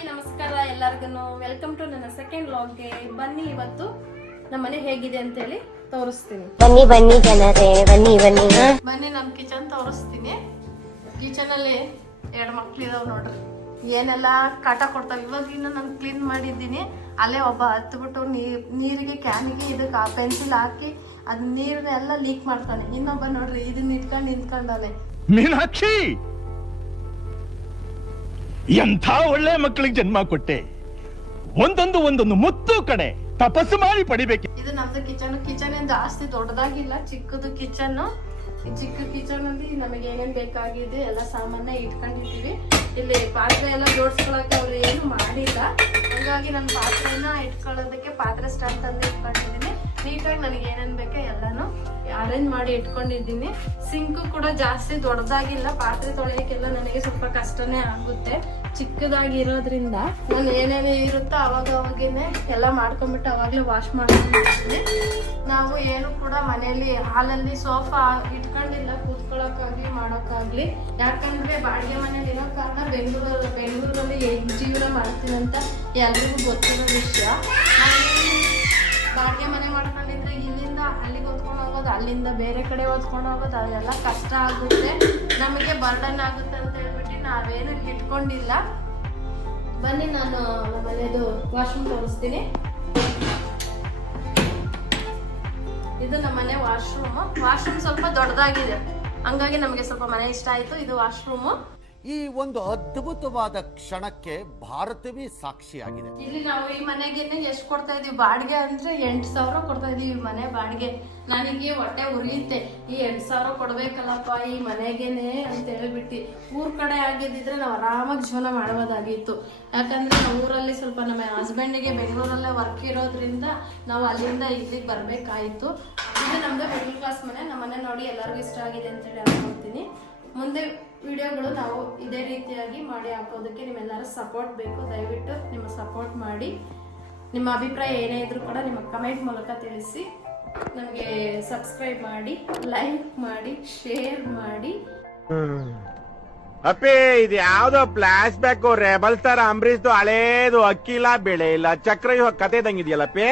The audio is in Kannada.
ಹಾಯ್ ನಮಸ್ಕಾರ ಎಲ್ಲರಿಗೂ ವೆಲ್ಕಮ್ ಟು ನನ್ನ ಸೆಕೆಂಡ್ ವ್ಲಾಗ್ಗೆ. ಬನ್ನಿ ಇವತ್ತು ನಮ್ಮ ಮನೆ ಹೇಗಿದೆ ಅಂತ ಹೇಳಿ ತೋರಿಸ್ತೀನಿ. ಬನ್ನಿ ಬನ್ನಿ ಜನರೇ ಬನ್ನಿ ಬನ್ನಿ. ಬನ್ನಿ ನಮ್ಮ ಕಿಚನ್ ತೋರಿಸ್ತೀನಿ. ಕಿಚನ್ ಅಲ್ಲಿ 2 ಮಕ್ಳು ಇದಾವ್ ನೋಡ್ರಿ, ಏನೆಲ್ಲ ಕಾಟ ಕೊಡ್ತಾವೆ. ಇವಾಗಿನ ನಾನು ಕ್ಲೀನ್ ಮಾಡಿದ್ದೀನಿ. ಅಲ್ಲೇ ಒಬ್ಬ ಹತ್ಬಿಟ್ಟು ನೀರಿಗೆ ಕ್ಯಾನಿಗೆ ಇದಕ್ಕೆ ಪೆನ್ಸಿಲ್ ಹಾಕಿ ಅದ್ ನೀರನ್ನೆಲ್ಲ ಲೀಕ್ ಮಾಡ್ತಾನೆ. ಇನ್ನೊಬ್ಬ ನೋಡ್ರಿ ಇದನ್ನ ಇಟ್ಕೊಂಡು ನಿಂತ್ಕೊಂಡಾನೆ. ಮೀನಾಕ್ಷಿ, ಎಂಥ ಒಳ್ಳೆ ಮಕ್ಕಳಿಗೆ ಜನ್ಮ ಕೊಟ್ಟೆ. ಒಂದೊಂದು ಮುತ್ತು ಕಡೆ ತಪಸ್ಸು ಮಾಡಿ ಪಡಿಬೇಕು. ಇದು ನಮ್ದು ಕಿಚನ್ ಏನ್ ಜಾಸ್ತಿ ದೊಡ್ಡದಾಗಿಲ್ಲ, ಚಿಕ್ಕದು ಕಿಚನ್. ಈ ಚಿಕ್ಕ ಕಿಚನ್ ಅಲ್ಲಿ ನಮಗೆ ಏನೇನ್ ಬೇಕಾಗಿದೆ ಎಲ್ಲ ಸಾಮಾನ್ಯ ಇಟ್ಕೊಂಡಿದ್ದೀವಿ. ಇಲ್ಲಿ ಪಾತ್ರೆ ಎಲ್ಲ ಜೋಡಿಸ್ಕೊಳಕ್ಕೆ ಅವ್ರು ಏನು ಮಾಡಿಲ್ಲ, ಹಂಗಾಗಿ ನನ್ನ ಪಾತ್ರೆನ ಇಟ್ಕೊಳ್ಳೋದಕ್ಕೆ ಪಾತ್ರೆ ಸ್ಟ್ಯಾಂಡ್ ತಂದು ಇಟ್ಕೊಂಡಿದ್ದೀನಿ. ನೀಟಾಗಿ ನನಗೆ ಏನೇನ್ ಬೇಕೋ ಎಲ್ಲಾನು ಅರೇಂಜ್ ಮಾಡಿ ಇಟ್ಕೊಂಡಿದ್ದೀನಿ. ಸಿಂಕ್ ಕೂಡ ಜಾಸ್ತಿ ದೊಡ್ಡದಾಗಿಲ್ಲ, ಪಾತ್ರೆ ತೊಳೆಯಕ್ಕೆಲ್ಲ ನನಗೆ ಸ್ವಲ್ಪ ಕಷ್ಟನೇ ಆಗುತ್ತೆ. ಚಿಕ್ಕದಾಗಿರೋದ್ರಿಂದ ನಾನು ಏನೇನೇ ಇರುತ್ತೋ ಅವಾಗೇನೆ ಎಲ್ಲ ಮಾಡ್ಕೊಂಡ್ಬಿಟ್ಟು ಅವಾಗಲೇ ವಾಶ್ ಮಾಡ್ಕೊಂಡಿದ್ದೀನಿ. ನಾವು ಏನು ಕೂಡ ಮನೆಯಲ್ಲಿ ಹಾಲಲ್ಲಿ ಸೋಫಾ ಇಟ್ಕೊಂಡಿಲ್ಲ ಕೂತ್ಕೊಳ್ಳೋಕ್ಕಾಗ್ಲಿ ಮಾಡೋಕ್ಕಾಗ್ಲಿ. ಯಾಕಂದ್ರೆ ಬಾಡಿಗೆ ಮನೇಲಿ ಇರೋ ಕಾರಣ ಬೆಂಗಳೂರಲ್ಲಿ ಹೆಂಗ್ ಜೀವನ ಮಾಡ್ತೀನಂತ ಎಲ್ರಿಗೂ ಗೊತ್ತಿರೋ ವಿಷಯ. ಬಾಡಿಗೆ ಮನೆ ಮಾಡ್ಕೊಂಡಿದ್ರೆ ಇಲ್ಲಿಂದ ಅಲ್ಲಿಗೆ ಹೊತ್ಕೊಂಡು ಹೋಗೋದು, ಅಲ್ಲಿಂದ ಬೇರೆ ಕಡೆ ಹೊತ್ಕೊಂಡು ಹೋಗೋದು, ಅದೆಲ್ಲ ಕಷ್ಟ ಆಗುತ್ತೆ, ನಮಗೆ ಬರ್ಡನ್ ಆಗುತ್ತೆ ಅಂತ ಹೇಳ್ಬಿಟ್ಟು ನಾವೇನು ಇಟ್ಕೊಂಡಿಲ್ಲ. ಬನ್ನಿ ನಾನು ಮನೆಯದು ವಾಶ್ರೂಮ್ ತೋರಿಸ್ತೀನಿ. ಇದು ನಮ್ಮ ಮನೆ ವಾಶ್ರೂಮ್ ಸ್ವಲ್ಪ ದೊಡ್ಡದಾಗಿದೆ, ಹಂಗಾಗಿ ನಮಗೆ ಸ್ವಲ್ಪ ಮನೆ ಇಷ್ಟ ಆಯ್ತು. ಇದು ವಾಶ್ರೂಮು. ಈ ಒಂದು ಅದ್ಭುತವಾದ ಕ್ಷಣಕ್ಕೆ ಭಾರತವೇ ಸಾಕ್ಷಿಯಾಗಿದೆ. ಇಲ್ಲಿ ನಾವು ಈ ಮನೆಗೆನೆ ಎಷ್ಟು ಕೊಡ್ತಾ ಇದೀವಿ ಬಾಡಿಗೆ ಅಂದ್ರೆ 8,000 ಕೊಡ್ತಾ ಇದೀವಿ ಮನೆ ಬಾಡಿಗೆ. ನನಗೆ ಹೊಟ್ಟೆ ಉರಿಯುತ್ತೆ, ಈ 8,000 ಕೊಡ್ಬೇಕಲ್ಲಪ್ಪ ಈ ಮನೆಗೇನೆ ಅಂತ ಹೇಳ್ಬಿಟ್ಟು. ಊರ್ ಕಡೆ ಆಗಿದ್ದಿದ್ರೆ ನಾವು ಆರಾಮಾಗಿ ಜೀವನ ಮಾಡಬಹುದಾಗಿತ್ತು. ಯಾಕಂದ್ರೆ ನಾವು ಊರಲ್ಲಿ ಸ್ವಲ್ಪ ನಮ್ಮ ಹಸ್ಬೆಂಡಿಗೆ ಬೆಂಗಳೂರಲ್ಲೇ ವರ್ಕ್ ಇರೋದ್ರಿಂದ ನಾವು ಅಲ್ಲಿಂದ ಇಲ್ಲಿಗೆ ಬರ್ಬೇಕಾಯ್ತು. ಇದು ನಮ್ದು ಮಿಡಲ್ ಕ್ಲಾಸ್ ಮನೆ. ನಮ್ಮ ಮನೆ ನೋಡಿ ಎಲ್ಲರಿಗೂ ಇಷ್ಟ ಆಗಿದೆ ಅಂತೇಳಿ ಅನ್ಕೊಳ್ತೀನಿ. ಮುಂದೆ ವಿಡಿಯೋಗಳು ನಾವು ಇದೇ ರೀತಿಯಾಗಿ ಮಾಡಿ ಹಾಕೋದಕ್ಕೆ ನಿಮ್ಮೆಲ್ಲರ ಸಪೋರ್ಟ್ ಬೇಕು. ದಯವಿಟ್ಟು ನಿಮ್ಮ ಸಪೋರ್ಟ್ ಮಾಡಿ. ನಿಮ್ಮ ಅಭಿಪ್ರಾಯ ಏನೇ ಇದ್ರೂ ಕೂಡ ನಿಮ್ಮ ಕಮೆಂಟ್ ಮೂಲಕ ತಿಳಿಸಿ. ನಮಗೆ ಸಬ್ಸ್ಕ್ರೈಬ್ ಮಾಡಿ, ಲೈಕ್ ಮಾಡಿ, ಶೇರ್ ಮಾಡಿ. ಅಪ್ಪಿ ಇದು ಯಾವ್ದೋ ಫ್ಲಾಶ್ ಬ್ಯಾಕ್ ರೆಬಲ್ ತರ ಅಂಬರೀಶ್ದು ಹಳೇದು ಅಕ್ಕಿಲ್ಲ ಬೆಳೆ ಇಲ್ಲ ಚಕ್ರ ಕತೆ ಇದ್ದಂಗಿದೆಯಲ್ಲಪ್ಪಿ.